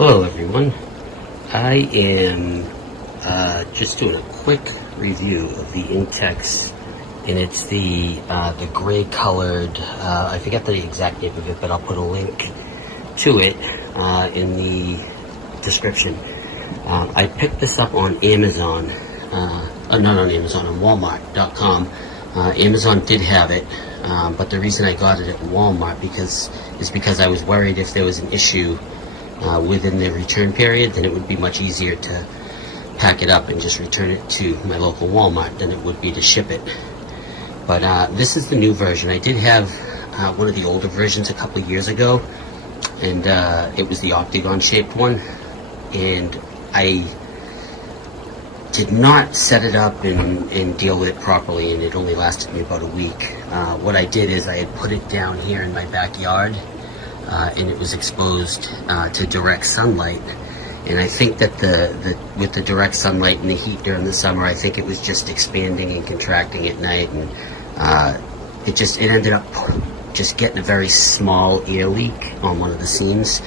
Hello everyone, I am just doing a quick review of the Intex, and it's the gray colored, I forget the exact name of it, but I'll put a link to it in the description. I picked this up on Amazon, not on Amazon, on Walmart.com. Amazon did have it, but the reason I got it at Walmart is because I was worried if there was an issue within the return period, then it would be much easier to pack it up and just return it to my local Walmart than it would be to ship it. But this is the new version. I did have one of the older versions a couple of years ago, and it was the octagon shaped one, and I did not set it up and deal with it properly, and it only lasted me about a week. What I did is I had put it down here in my backyard, and it was exposed to direct sunlight. And I think that with the direct sunlight and the heat during the summer, I think it was just expanding and contracting at night, and it ended up just getting a very small air leak on one of the seams,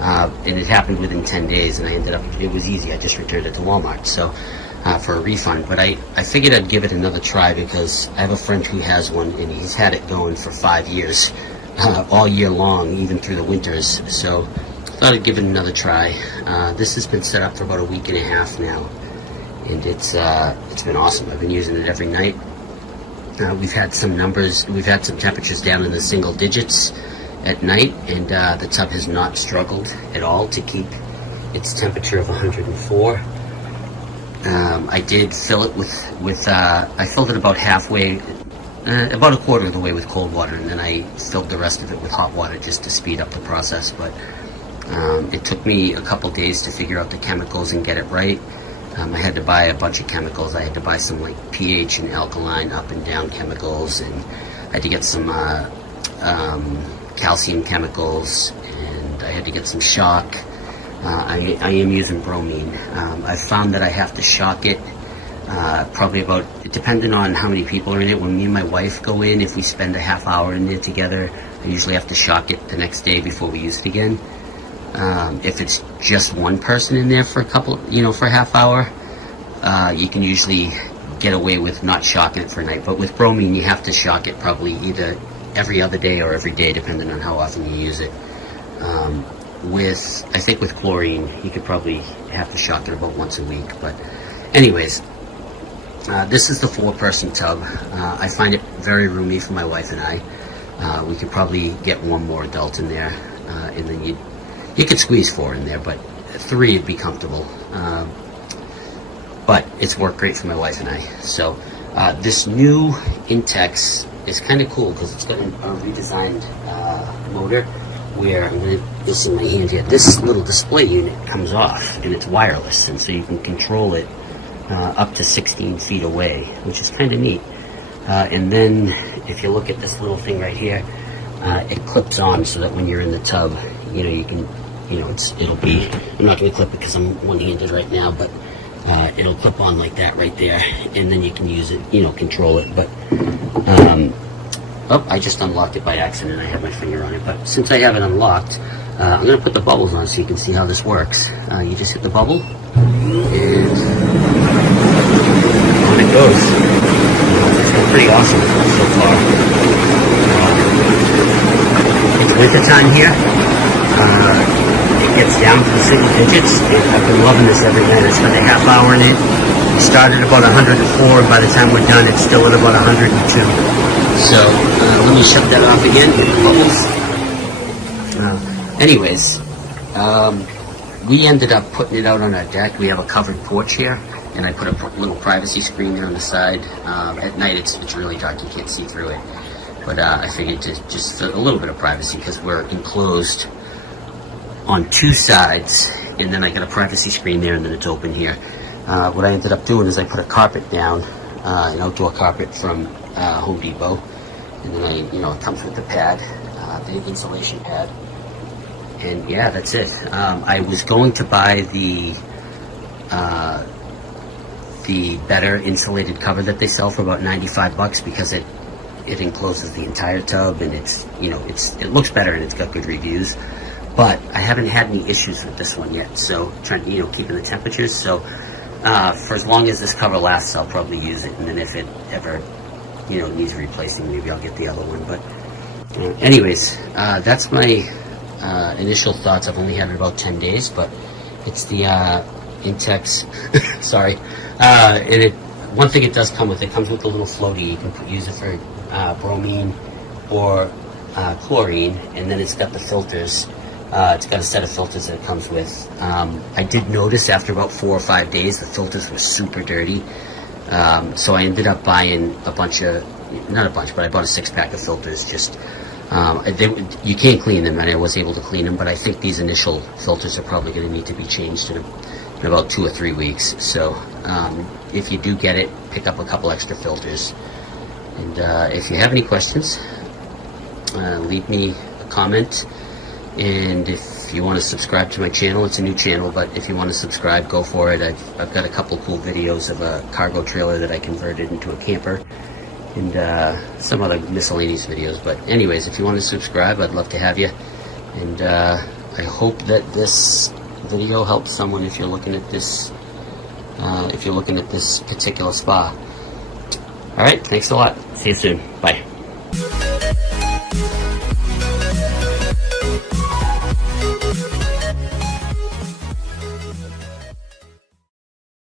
and it happened within 10 days, and it was easy. I just returned it to Walmart so for a refund. But I figured I'd give it another try because I have a friend who has one, and he's had it going for 5 years. All year long, even through the winters. So thought I'd give it another try. This has been set up for about a week and a half now, and it's been awesome. I've been using it every night. We've had some temperatures down in the single digits at night, and the tub has not struggled at all to keep its temperature of 104. I did fill it I filled it about halfway, about a quarter of the way with cold water, and then I filled the rest of it with hot water just to speed up the process. But it took me a couple days to figure out the chemicals and get it right. I had to buy a bunch of chemicals. I had to buy some like pH and alkaline up and down chemicals, and I had to get some calcium chemicals, and I had to get some shock. I am using bromine. I found that I have to shock it probably about, depending on how many people are in it. When me and my wife go in, if we spend a half hour in there together, I usually have to shock it the next day before we use it again. If it's just one person in there for for a half hour, you can usually get away with not shocking it for a night. But with bromine, you have to shock it probably either every other day or every day, depending on how often you use it. I think with chlorine, you could probably have to shock it about once a week. But anyways, this is the 4-person tub. I find it very roomy for my wife and I. We could probably get one more adult in there, and then you could squeeze 4 in there, but 3 would be comfortable. But it's worked great for my wife and I. So this new Intex is kind of cool because it's got a redesigned motor where, this in my hand here, this little display unit comes off, and it's wireless, and so you can control it up to 16 feet away, which is kind of neat. And then if you look at this little thing right here, it clips on so that when you're in the tub, you can, it'll be, I'm not going to clip it because I'm one-handed right now, but it'll clip on like that right there, and then you can use it, control it. But I just unlocked it by accident. I had my finger on it, but since I have it unlocked, I'm going to put the bubbles on so you can see how this works. You just hit the bubble, and on it goes. It's been pretty awesome so far. It's winter time here. It gets down to the single digits, and I've been loving this every night. I spent a half hour in it. We started about 104, and by the time we're done, it's still at about 102. So let me shut that off again with the bubbles. Anyways, we ended up putting it out on our deck. We have a covered porch here, and I put a little privacy screen there on the side. At night, it's really dark. You can't see through it. But I figured just a little bit of privacy because we're enclosed on 2 sides, and then I got a privacy screen there, and then it's open here. What I ended up doing is I put a carpet down, an outdoor carpet from Home Depot, and then it comes with the pad, the insulation pad, and yeah, that's it. I was going to buy the better insulated cover that they sell for about $95 because it encloses the entire tub, and it looks better, and it's got good reviews. but I haven't had any issues with this one yet. So trying, keeping the temperatures. So for as long as this cover lasts, I'll probably use it, and then if it ever, needs replacing, maybe I'll get the other one. But anyways, that's my initial thoughts. I've only had it about 10 days, but it's the Intex. Sorry, and one thing it does come with, it comes with a little floaty. You can use it for bromine or chlorine, and then it's got the filters. It's got a set of filters that it comes with. I did notice after about 4 or 5 days the filters were super dirty, so I ended up buying I bought a 6-pack of filters. Just you can't clean them, and I was able to clean them, but I think these initial filters are probably going to need to be changed in about 2 or 3 weeks. So if you do get it, pick up a couple extra filters. And if you have any questions, leave me a comment. And if you want to subscribe to my channel, it's a new channel, but if you want to subscribe, go for it. I've got a couple cool videos of a cargo trailer that I converted into a camper, and some other miscellaneous videos. But anyways, if you want to subscribe, I'd love to have you. And I hope that this video helps someone if you're looking at this particular spa. All right, thanks a lot. See you soon. Bye.